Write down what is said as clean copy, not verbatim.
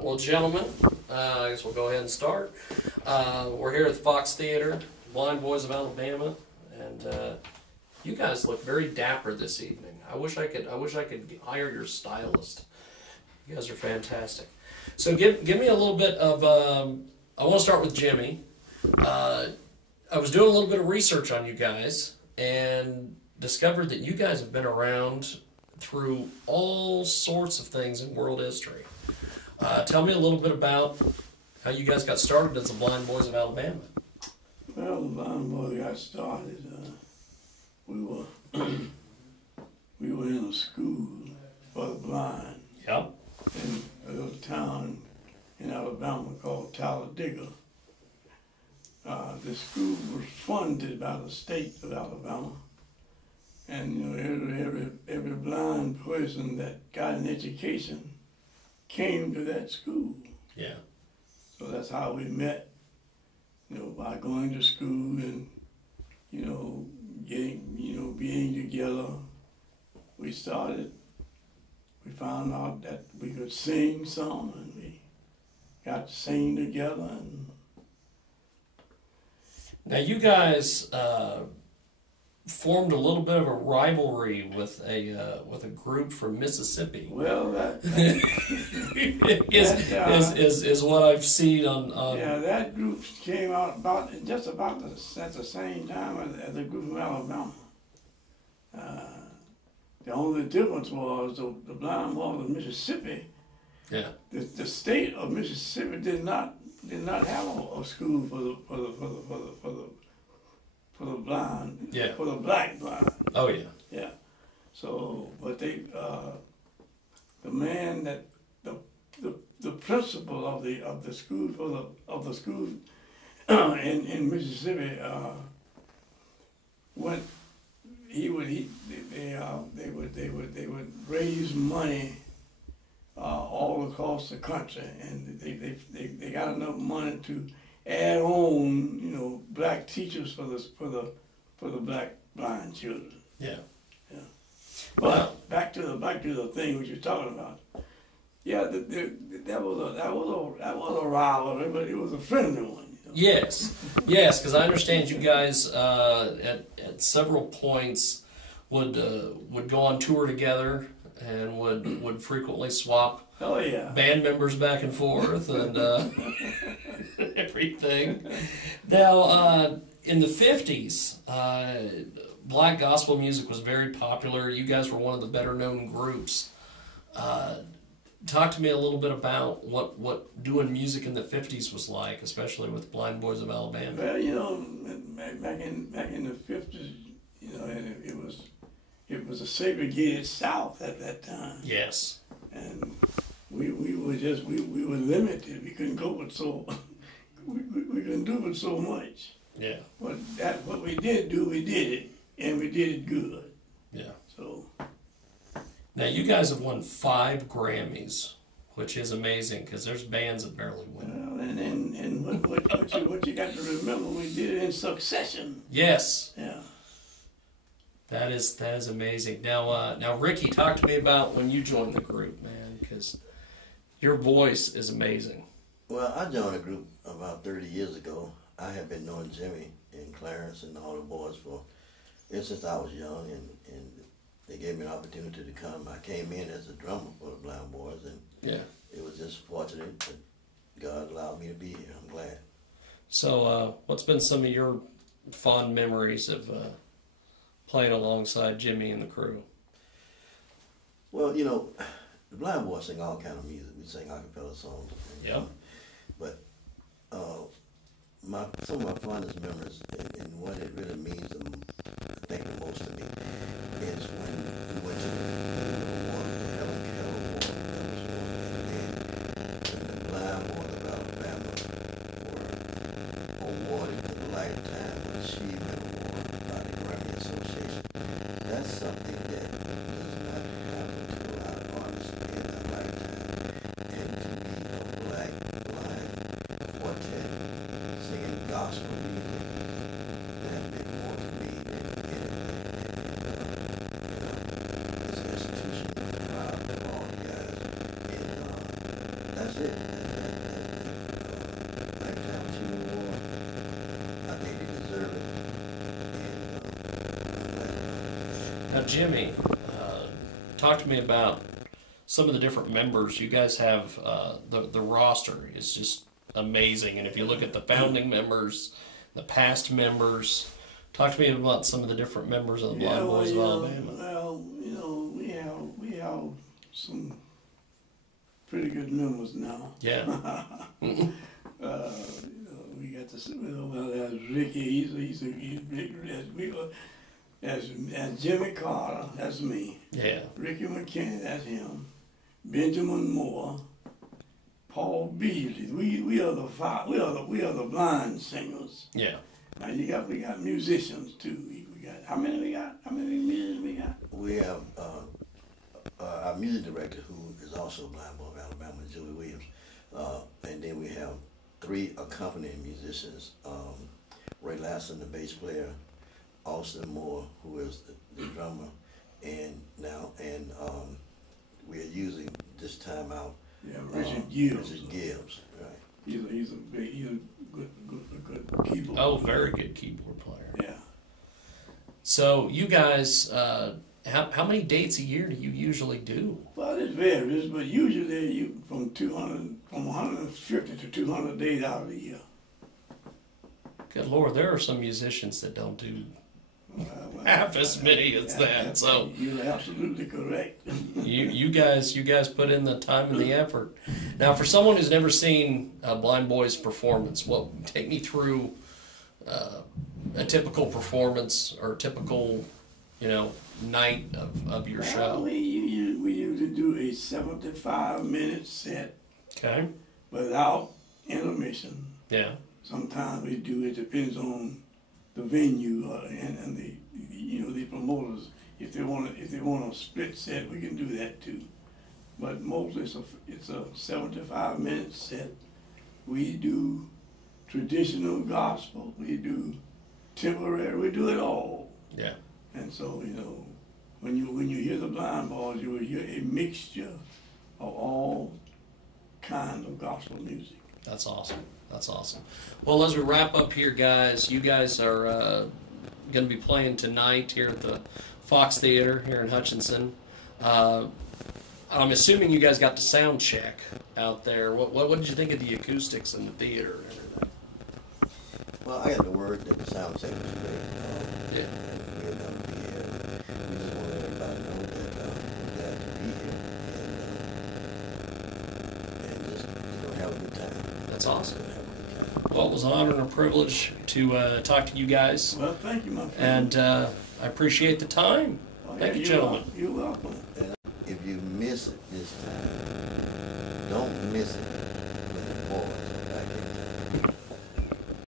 Well, gentlemen, I guess we'll go ahead and start. We're here at the Fox Theater, Blind Boys of Alabama, and you guys look very dapper this evening. I wish I could hire your stylist. You guys are fantastic. So give me a little bit of. I want to start with Jimmy. I was doing a little bit of research on you guys and discovered that you guys have been around through all sorts of things in world history. Tell me a little bit about how you guys got started as the Blind Boys of Alabama. Well, the Blind Boys got started. We were we were in a school for the blind Yep. in a little town in Alabama called Talladega. The school was funded by the state of Alabama, and you know every blind person that got an education came to that school. Yeah. So that's how we met, you know, by going to school and, you know, being together. We found out that we could sing some, and we got to sing together. And Now you guys formed a little bit of a rivalry with a group from Mississippi. well, that is what I've seen on yeah, that group came out at the same time as the group from Alabama. The only difference was the Blind Boys of Mississippi. yeah. The state of Mississippi did not have a school for the blind. Yeah. For the black blind. Oh yeah. Yeah. So, but they the man that the principal of the school in Mississippi went. They would raise money all across the country, and they got enough money to add on, you know, black teachers for the black blind children. Yeah. Yeah. But back to the thing what you're talking about. Yeah, that was a rivalry, but it was a friendly one. You know? Yes, because I understand you guys at several points would go on tour together and would frequently swap Oh yeah. band members back and forth and everything. Now, in the 50s, black gospel music was very popular. You guys were one of the better known groups. Talk to me a little bit about what doing music in the 50s was like, especially with Blind Boys of Alabama. Well, you know, back in the 50s, you know, it was a segregated South at that time. Yes. And we were limited. We couldn't go with we couldn't do with so much. Yeah. But what we did do, we did it, and we did it good. Yeah. So. Now, you guys have won 5 Grammys, which is amazing because there's bands that barely win. Well, and what you got to remember, we did it in succession. Yes. Yeah. That is amazing. Now, Ricky, talk to me about when you joined the group, man, because your voice is amazing. Well, I joined a group about 30 years ago. I have been knowing Jimmy and Clarence and all the boys since I was young, and they gave me an opportunity to come. I came in as a drummer for the Blind Boys, and Yeah. it was just fortunate that God allowed me to be here. I'm glad. So, what's been some of your fond memories of playing alongside Jimmy and the crew? Well, you know, the Blind Boys sing all kind of music. We sing acapella songs. Yeah. But some of my fondest memories and what it really means, I think the most to me, is when we went to the war, the Blind Boys of Alabama were awarded the Lifetime Achievement Award by the Grammy Association. That's something that does not happen to a lot of artists in our lifetime. And to be a black blind quartet singing gospel music, that meant more to me than this institution was proud of all you guys. And that's it. Now, Jimmy, talk to me about some of the different members. You guys have the roster is just amazing, and if you look at the founding members, the past members, talk to me about some of the different members of the Blind Boys of Alabama. Well, you know, we have some pretty good members now. Yeah. You know, we got this. Well, there's Ricky. He's big. As Jimmy Carter, that's me. Yeah. Ricky McKinney, that's him. Benjamin Moore, Paul Beasley. We are the five. We are the blind singers. Yeah. Now we got musicians too. We got how many we got? How many musicians we got? We have our music director, who is also a blind boy of Alabama, Julie Williams, and then we have 3 accompanying musicians: Ray Lasson, the bass player, Austin Moore, who is the drummer, and we are using this time out. Yeah, Richard Gibbs. Richard Gibbs, right? He's a good keyboard. Oh, very good keyboard player. Yeah. So you guys, how many dates a year do you usually do? Well, it varies, but usually you from 150 to 200 days out of the year. Good Lord, there are some musicians that don't do Well, half as many as that. So you're absolutely correct. you guys put in the time and the effort. Now, for someone who's never seen a Blind Boys performance, take me through a typical performance or a typical, night of your show. We usually do a 75-minute set. Okay. Without intermission. Yeah. Sometimes we do. It depends on the venue and the the promoters. If they want a split set, we can do that too. But mostly it's a 75-minute set. We do traditional gospel. We do temporary. We do it all. Yeah. And so when you hear the Blind Boys, you will hear a mixture of all kinds of gospel music. That's awesome. That's awesome. Well, as we wrap up here, guys, you guys are going to be playing tonight here at the Fox Theater here in Hutchinson. I'm assuming you guys got the sound check out there. What did you think of the acoustics in the theater and everything? Well, I got the word that the sound check was great. Yeah. We're going to be here. We just want everybody to know that we're glad to be here and just have a good time. That's awesome. Well, it was an honor and a privilege to talk to you guys. Well, thank you, my friend. And I appreciate the time. Thank you, gentlemen. You're welcome. And if you miss it this time, don't miss it.